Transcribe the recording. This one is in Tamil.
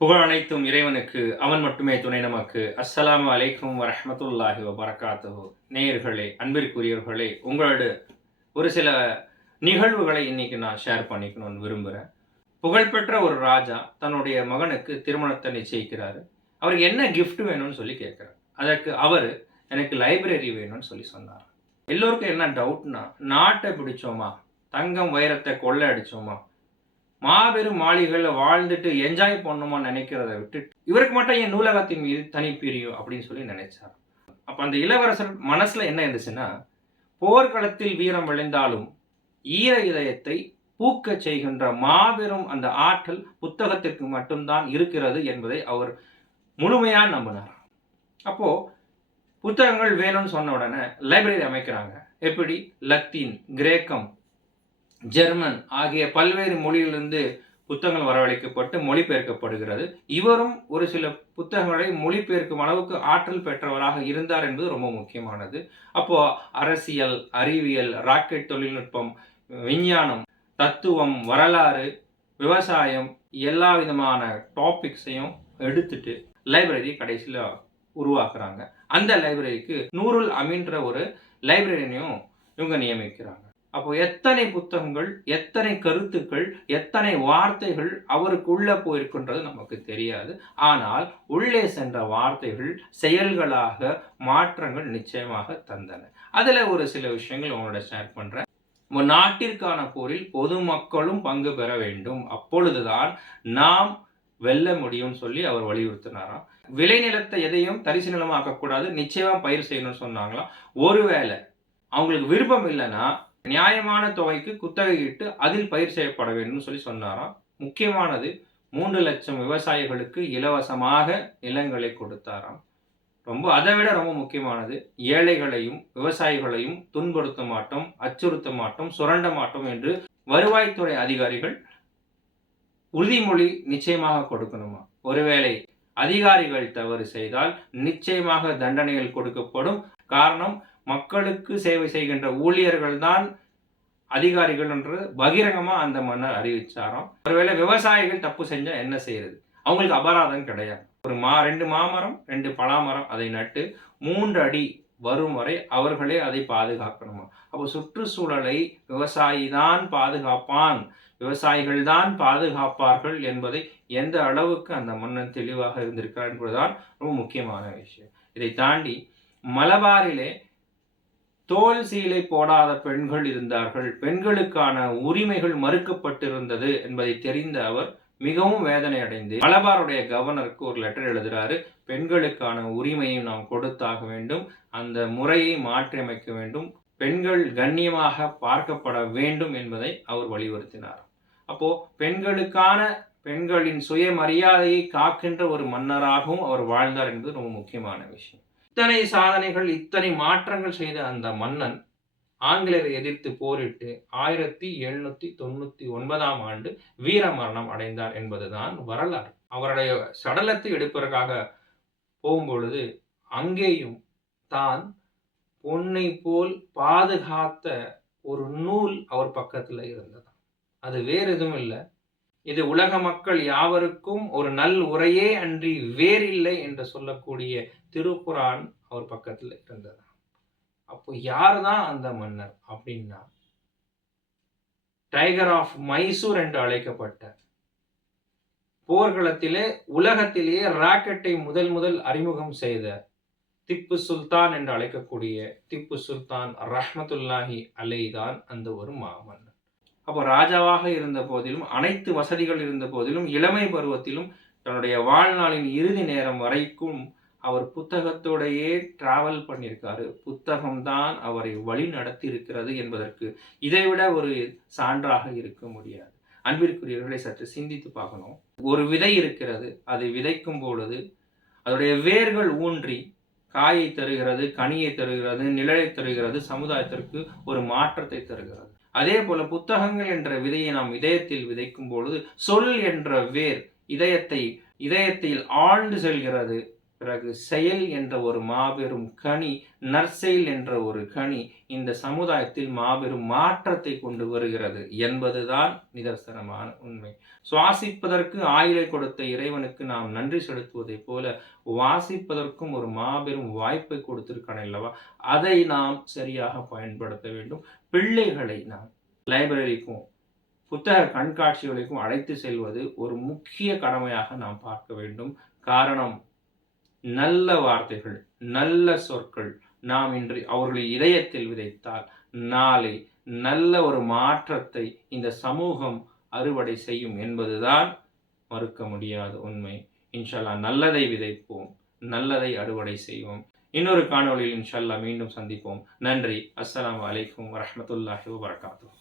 புகழ் அனைத்தும் இறைவனுக்கு, அவன் மட்டுமே துணை நமக்கு. அஸ்ஸலாமு அலைக்கும் வரஹ்மத்துல்லாஹி வபரகாத்துஹு. நேயர்களே, அன்பிற்குரியவர்களே, உங்களோட ஒரு சில நிகழ்வுகளை இன்னைக்கு நான் ஷேர் பண்ணிக்கணும்னு விரும்புகிறேன். புகழ்பெற்ற ஒரு ராஜா தன்னுடைய மகனுக்கு திருமணத்தை நிச்சயிக்கிறாரு. அவருக்கு என்ன கிஃப்ட் வேணும்னு சொல்லி கேட்குறாரு. அதற்கு அவர் எனக்கு லைப்ரரி வேணும்னு சொல்லி சொன்னார். எல்லோருக்கும் என்ன டவுட்னா, நாட்டை பிடிச்சோமா, தங்கம் வைரத்தை கொள்ளை அடிச்சோமா, மாபெரும் மாளிகைகளில் வாழ்ந்துட்டு என்ஜாய் பண்ணணுமா நினைக்கிறத விட்டுட்டு இவருக்கு மட்டும் என் நூலகத்தின் மீது தனி பிரியும் அப்படின்னு சொல்லி நினைச்சார். அப்போ அந்த இளவரசர் மனசுல என்ன இருந்துச்சுன்னா, போர்க்களத்தில் வீரம் விளைந்தாலும் ஈர இதயத்தை பூக்க செய்கின்ற மாபெரும் அந்த ஆற்றல் புத்தகத்திற்கு மட்டும்தான் இருக்கிறது என்பதை அவர் முழுமையா நம்பினார். அப்போ புத்தகங்கள் வேணும்னு சொன்ன உடனே லைப்ரரி அமைக்கிறாங்க. எப்படி? லத்தீன், கிரேக்கம், ஜெர்மன் ஆகிய பல்வேறு மொழியிலிருந்து புத்தகங்கள் வரவழைக்கப்பட்டு மொழிபெயர்க்கப்படுகிறது. இவரும் ஒரு சில புத்தகங்களை மொழிபெயர்க்கும் அளவுக்கு ஆற்றல் பெற்றவராக இருந்தார் என்பது ரொம்ப முக்கியமானது. அப்போ அரசியல், அறிவியல், ராக்கெட் தொழில்நுட்பம், விஞ்ஞானம், தத்துவம், வரலாறு, விவசாயம் எல்லா விதமான டாபிக்ஸையும் எடுத்துட்டு லைப்ரரி கடைசியில் உருவாக்குறாங்க. அந்த லைப்ரரிக்கு நூருல் அமீன்ற ஒரு லைப்ரரியனையும் இவங்க நியமிக்கிறாங்க. அப்போ எத்தனை புத்தகங்கள், எத்தனை கருத்துக்கள், எத்தனை வார்த்தைகள் அவருக்கு உள்ள போயிருக்குன்றது நமக்கு தெரியாது. ஆனால் உள்ளே சென்ற வார்த்தைகள் செயல்களாக மாற்றங்கள் நிச்சயமாக தந்தன. அதுல ஒரு சில விஷயங்கள் உங்களோட ஷேர் பண்றேன். நாட்டிற்கான போரில் பொதுமக்களும் பங்கு பெற வேண்டும், அப்பொழுதுதான் நாம் வெல்ல முடியும் சொல்லி அவர் வலியுறுத்தினாராம். விளைநிலத்தை எதையும் தரிசு நிலமாக்கக்கூடாது, நிச்சயமா பயிர் செய்யணும்னு சொன்னாங்களாம். ஒருவேளை அவங்களுக்கு விருப்பம் இல்லைன்னா நியாயமான தொகைக்கு குத்தகையிட்டு அதில் பயிர் செய்யப்பட வேண்டும் சொல்லி சொன்னாராம். முக்கியமானது 3 லட்சம் விவசாயிகளுக்கு இலவசமாக நிலங்களை கொடுத்தாராம். அதை விட ரொம்ப முக்கியமானது, ஏழைகளையும் விவசாயிகளையும் துன்புறுத்த மாட்டோம், அச்சுறுத்த மாட்டோம், சுரண்ட மாட்டோம் என்று வருவாய்த்துறை அதிகாரிகள் உறுதிமொழி நிச்சயமாக கொடுக்கணுமா. ஒருவேளை அதிகாரிகள் தவறு செய்தால் நிச்சயமாக தண்டனைகள் கொடுக்கப்படும். காரணம், மக்களுக்கு சேவை செய்கின்ற ஊழியர்கள் தான் அதிகாரிகள் என்று பகிரங்கமா அந்த மன்னர் அறிவிச்சாராம். ஒருவேளை விவசாயிகள் தப்பு செஞ்சா என்ன செய்யறது? அவங்களுக்கு அபராதம் கிடையாது. ஒரு 2 மாமரம் 2 பலாமரம் அதை நட்டு 3 அடி வரும் வரை அவர்களே அதை பாதுகாக்கணுமா. அப்போ சுற்றுச்சூழலை விவசாயி தான் பாதுகாப்பான், விவசாயிகள் தான் பாதுகாப்பார்கள் என்பதை எந்த அளவுக்கு அந்த மன்னன் தெளிவாக இருந்திருக்கிறார் என்பதுதான் ரொம்ப முக்கியமான விஷயம். இதை தாண்டி மலபாரிலே தோல் சீலை போடாத பெண்கள் இருந்தார்கள், பெண்களுக்கான உரிமைகள் மறுக்கப்பட்டிருந்தது என்பதை தெரிந்த அவர் மிகவும் வேதனை அடைந்து மலபாருடைய கவர்னருக்கு ஒரு லெட்டர் எழுதுகிறாரு. பெண்களுக்கான உரிமையை நாம் கொடுத்தாக வேண்டும், அந்த முறையை மாற்றியமைக்க வேண்டும், பெண்கள் கண்ணியமாக பார்க்கப்பட வேண்டும் என்பதை அவர் வலியுறுத்தினார். அப்போ பெண்களின் சுயமரியாதையை காக்கின்ற ஒரு மன்னராகவும் அவர் வாழ்ந்தார் என்பது ரொம்ப முக்கியமான விஷயம். இத்தனை சாதனைகள், இத்தனை மாற்றங்கள் செய்த அந்த மன்னன் ஆங்கிலேயரை எதிர்த்து போரிட்டு 1799ஆம் ஆண்டு வீர மரணம் அடைந்தார் என்பதுதான் வரலாறு. அவருடைய சடலத்தை எடுப்பதற்காக போகும்பொழுது அங்கேயும் தான் பொன்னை போல் பாதுகாத்த ஒரு நூல் அவர் பக்கத்தில் இருந்தது. அது வேறு எதுவும் இல்லை, இது உலக மக்கள் யாவருக்கும் ஒரு நல் உரையே அன்றி வேறில்லை என்று சொல்லக்கூடிய திருக்குரான் அவர் பக்கத்தில் இருந்தது. அப்போ யார் தான் அந்த மன்னர் அப்படின்னா, டைகர் ஆஃப் மைசூர் என்று அழைக்கப்பட்ட, போர்க்களத்திலே உலகத்திலேயே ராக்கெட்டை முதல் அறிமுகம் செய்த திப்பு சுல்தான் என்று அழைக்கக்கூடிய திப்பு சுல்தான் ரஹ்மத்துல்லாஹி அலைஹி தான் அந்த ஒரு மாமன்னர். அப்போ ராஜாவாக இருந்த போதிலும், அனைத்து வசதிகள் இருந்த போதிலும், இளமை பருவத்திலும் தன்னுடைய வாழ்நாளின் இறுதி நேரம் வரைக்கும் அவர் புத்தகத்தோடையே டிராவல் பண்ணியிருக்காரு. புத்தகம்தான் அவரை வழி நடத்தி இருக்கிறது என்பதற்கு இதைவிட ஒரு சான்றாக இருக்க முடியாது. அன்பிற்குரியவர்களை சற்று சிந்தித்து பார்க்கணும். ஒரு விதை இருக்கிறது, அதை விதைக்கும் பொழுது அதனுடைய வேர்கள் ஊன்றி காயை தருகிறது, கனியை தருகிறது, நிழலை தருகிறது, சமுதாயத்திற்கு ஒரு மாற்றத்தை தருகிறது. அதே போல புத்தகங்கள் என்ற விதையை நாம் இதயத்தில் விதைக்கும் பொழுது சொல் என்ற வேர் இதயத்தில் ஆழ்ந்து செல்கிறது, பிறகு செயல் என்ற ஒரு மாபெரும் கனி, நற்செயல் என்ற ஒரு கனி இந்த சமுதாயத்தில் மாபெரும் மாற்றத்தை கொண்டு வருகிறது என்பதுதான் நிதர்சனமான உண்மை. சுவாசிப்பதற்கு ஆயுளை கொடுத்த இறைவனுக்கு நாம் நன்றி செலுத்துவதைப் போல, வாசிப்பதற்கும் ஒரு மாபெரும் வாய்ப்பை கொடுத்திருக்கான் அல்லவா, அதை நாம் சரியாக பயன்படுத்த வேண்டும். பிள்ளைகளை நாம் லைப்ரரிக்கும் புத்தக கண்காட்சிகளுக்கும் அழைத்து செல்வது ஒரு முக்கிய கடமையாக நாம் பார்க்க வேண்டும். காரணம், நல்ல வார்த்தைகள், நல்ல சொற்கள் நாம் இன்று அவர்களுடைய இதயத்தில் விதைத்தால் நாளை நல்ல ஒரு மாற்றத்தை இந்த சமூகம் அறுவடை செய்யும் என்பதுதான் மறுக்க முடியாத உண்மை. இன்ஷா அல்லாஹ் நல்லதை விதைப்போம், நல்லதை அறுவடை செய்வோம். இன்னொரு காணொளியில் இன்ஷா அல்லாஹ் மீண்டும் சந்திப்போம். நன்றி. அஸ்ஸலாமு அலைக்கும் வரஹ்மத்துல்லாஹி வபரகாத்துஹு.